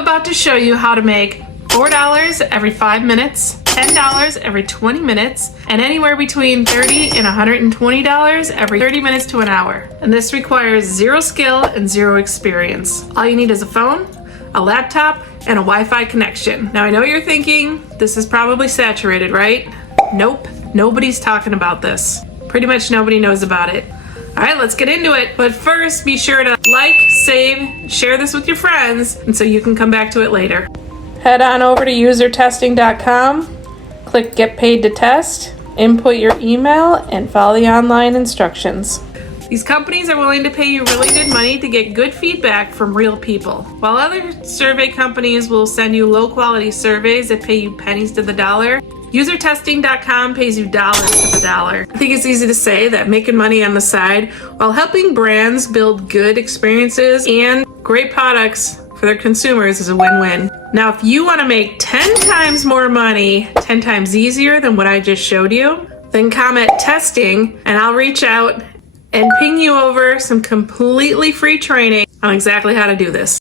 about to show you how to make $4 every 5 minutes, $10 every 20 minutes, and anywhere between $30 and $120 every 30 minutes to an hour. And this requires zero skill and zero experience. All you need is a phone, a laptop, and a Wi-Fi connection. Now I know you're thinking, this is probably saturated, right? Nope, nobody's talking about this. Pretty much nobody knows about it. All right, let's get into it. But first, be sure to like, save, share this with your friends, and so you can come back to it later. Head on over to usertesting.com, click Get Paid to Test, input your email, and follow the online instructions. These companies are willing to pay you really good money to get good feedback from real people. While other survey companies will send you low-quality surveys that pay you pennies to the dollar, usertesting.com pays you dollars to the dollar. I think it's easy to say that making money on the side while helping brands build good experiences and great products for their consumers is a win-win. Now, if you want to make 10 times more money, 10 times easier than what I just showed you, then comment testing and I'll reach out and ping you over some completely free training on exactly how to do this.